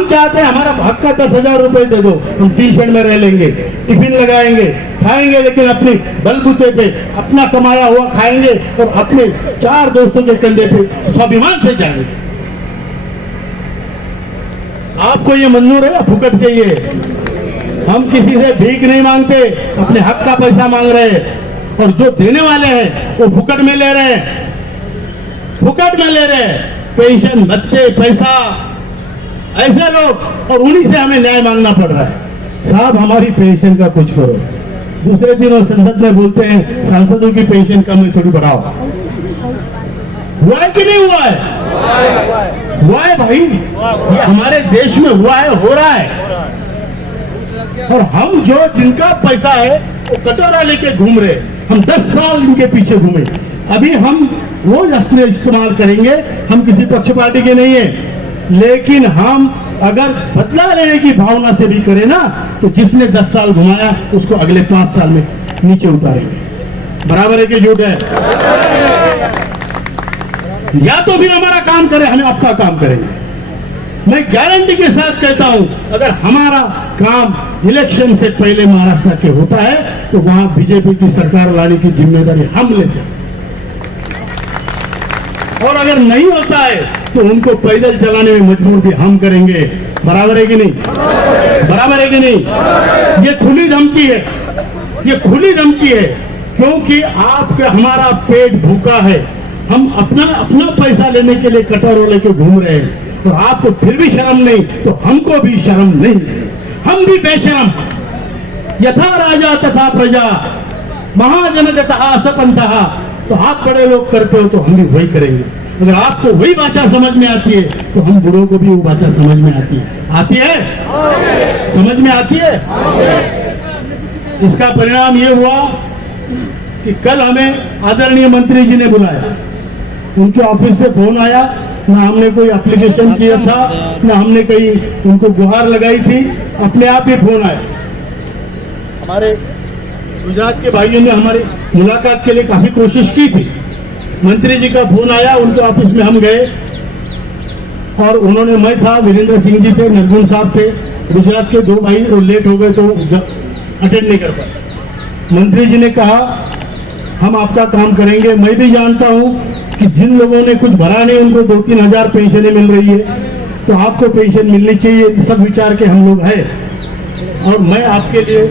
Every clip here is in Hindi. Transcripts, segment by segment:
हम चाहते हैं हमारा हक का 10,000 रुपए दे दो, हम टी शर्ट में रह लेंगे, टिफिन लगाएंगे, खाएंगे, लेकिन अपनी बलबूते पे अपना कमाया हुआ खाएंगे और अपने 4 दोस्तों के कंधे पे स्वाभिमान से जाएंगे। आपको ये मंजूर है? फुकट चाहिए? हम किसी से भीख नहीं मांगते, अपने हक का पैसा मांग रहे हैं, और जो देने वाले हैं वो फुकट में ले रहे हैं, फुकट में ले रहे हैं, पेंशन, भत्ते, पैसा, ऐसे लोग, और उन्हीं से हमें न्याय मांगना पड़ रहा है। साहब हमारी पेंशन का कुछ करो। दूसरे दिन वो संसद में बोलते हैं सांसदों की पेंशन कम है, थोड़ी बढ़ाओ। हुआ है कि नहीं हुआ है? हुआ है भाई, ये हमारे देश में हुआ है, हो रहा है। और हम जो जिनका पैसा है वो कटोरा लेके घूम रहे, हम 10 साल इनके पीछे घूमे। अभी हम रोज अस्त्र इस्तेमाल करेंगे, हम किसी पक्ष पार्टी के नहीं है, लेकिन हम अगर बदला लेने की भावना से भी करें ना, तो जिसने 10 साल घुमाया उसको अगले 5 साल में नीचे उतारेंगे। बराबर है कि झूठ है? या तो फिर हमारा काम करें, हम आपका काम करेंगे। मैं गारंटी के साथ कहता हूं, अगर हमारा काम इलेक्शन से पहले महाराष्ट्र के होता है तो वहां बीजेपी की सरकार लाने की जिम्मेदारी हम लेते हैं, और अगर नहीं होता है तो उनको पैदल चलाने में मजबूर भी हम करेंगे। बराबर है कि नहीं? बराबर है कि नहीं? ये खुली धमकी है, ये खुली धमकी है, क्योंकि आपके हमारा पेट भूखा है, हम अपना पैसा लेने के लिए कटोरा लेके घूम रहे हैं, तो आपको फिर भी शर्म नहीं, तो हमको भी शर्म नहीं, हम भी बेशरम। यथा राजा तथा प्रजा, महाजन तथा सपंथा, तो आप बड़े लोग करते हो तो हम भी वही करेंगे। अगर आपको वही भाषा समझ में आती है तो हम बुढ़ों को भी वो भाषा समझ में आती है। आती है? समझ में आती है? इसका परिणाम ये हुआ कि कल हमें आदरणीय मंत्री जी ने बुलाया, उनके ऑफिस से फोन आया, ना हमने कोई एप्लीकेशन किया था, ना हमने कहीं उनको गुहार लगाई थी, अपने आप ही फोन आया। हमारे गुजरात के भाइयों ने हमारी मुलाकात के लिए काफी कोशिश की थी, मंत्री जी का फोन आया, उनके ऑफिस में हम गए, और उन्होंने, मैं था, वीरेंद्र सिंह जी थे, नरगुन साहब थे, गुजरात के 2 भाई, वो लेट हो गए तो अटेंड नहीं कर पाए। मंत्री जी ने कहा हम आपका काम करेंगे। मैं भी जानता हूं कि जिन लोगों ने कुछ भरा नहीं उनको 2-3 हजार पेंशनें मिल रही है, तो आपको पेंशन मिलनी चाहिए, सब विचार के हम लोग हैं, और मैं आपके लिए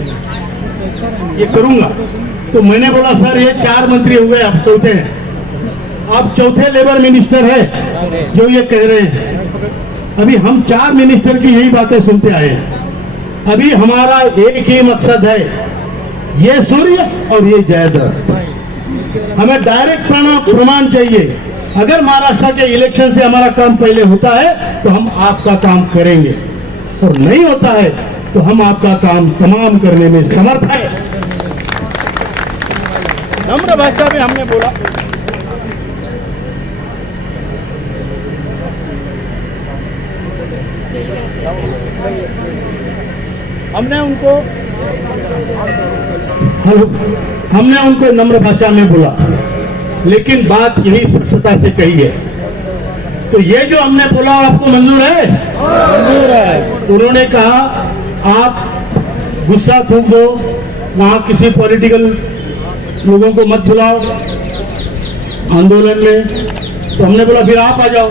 ये करूंगा। तो मैंने बोला सर ये 4 मंत्री हुए, अब चौथे हैं, आप चौथे लेबर मिनिस्टर है जो ये कह रहे हैं। अभी हम 4 मिनिस्टर की यही बातें सुनते आए हैं। अभी हमारा एक ही मकसद है, ये सूर्य और ये जयद्रथ, हमें डायरेक्ट प्रमाण चाहिए। अगर महाराष्ट्र के इलेक्शन से हमारा काम पहले होता है तो हम आपका काम करेंगे, और नहीं होता है तो हम आपका काम तमाम करने में समर्थ है। नम्र भाषा में हमने बोला। हमने उनको नम्र भाषा में बोला, लेकिन बात यही स्पष्टता से कही है। तो ये जो हमने बोला आपको मंजूर है? मंजूर है। उन्होंने कहा आप गुस्सा थूक दो, वहां किसी पॉलिटिकल लोगों को मत बुलाओ आंदोलन में। तो हमने बोला फिर आप आ जाओ।